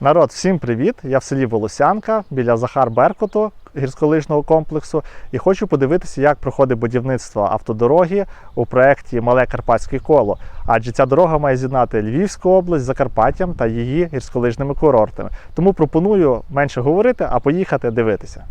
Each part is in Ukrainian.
Народ, всім привіт! Я в селі Волосянка біля Захар Беркуту гірськолижного комплексу і хочу подивитися, як проходить будівництво автодороги у проєкті Мале Карпатське коло. Адже ця дорога має з'єднати Львівську область з Закарпаттям та її гірськолижними курортами. Тому пропоную менше говорити, а поїхати дивитися.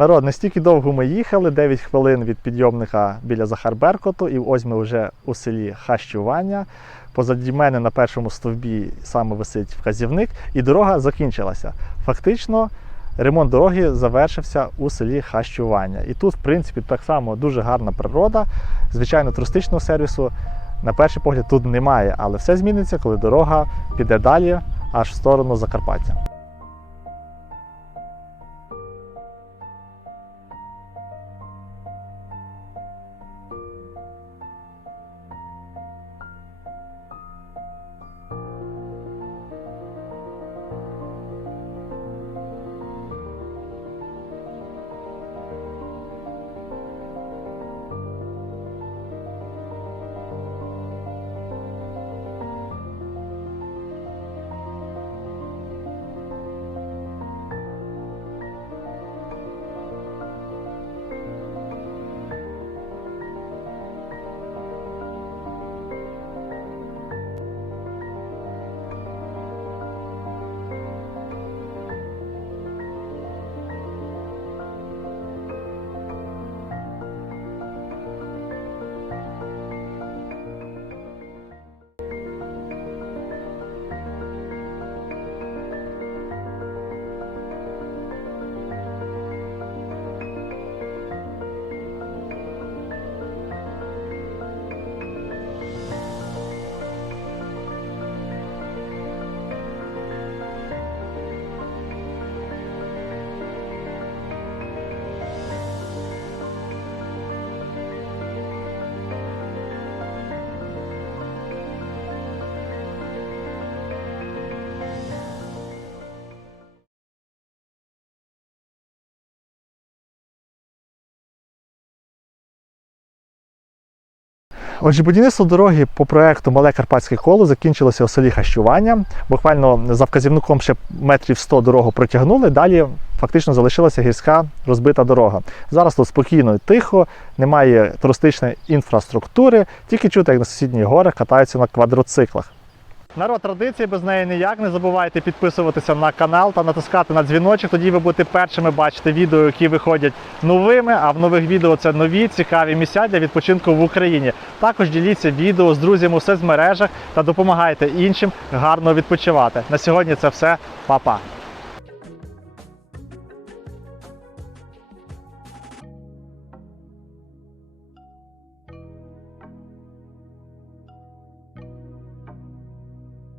Народ, настільки довго ми їхали, 9 хвилин від підйомника біля Захар Беркуту, і ось ми вже у селі Хащування. Позаді мене на першому стовбі саме висить вказівник, і дорога закінчилася. Фактично, ремонт дороги завершився у селі Хащування. І тут, в принципі, так само дуже гарна природа. Звичайно, туристичного сервісу на перший погляд тут немає, але все зміниться, коли дорога піде далі, аж в сторону Закарпаття. Отже, будівництво дороги по проекту Мале Карпатське коло закінчилося у селі Хащування. Буквально за вказівником ще метрів 100 дорогу протягнули. Далі фактично залишилася гірська розбита дорога. Зараз тут спокійно і тихо, немає туристичної інфраструктури, тільки чути, як на сусідніх горах катаються на квадроциклах. Народ традиції без неї ніяк. Не забувайте підписуватися на канал та натискати на дзвіночок. Тоді ви будете першими бачити відео, які виходять новими. А в нових відео це нові цікаві місця для відпочинку в Україні. Також діліться відео з друзями у соцмережах та допомагайте іншим гарно відпочивати. На сьогодні це все, Па-па!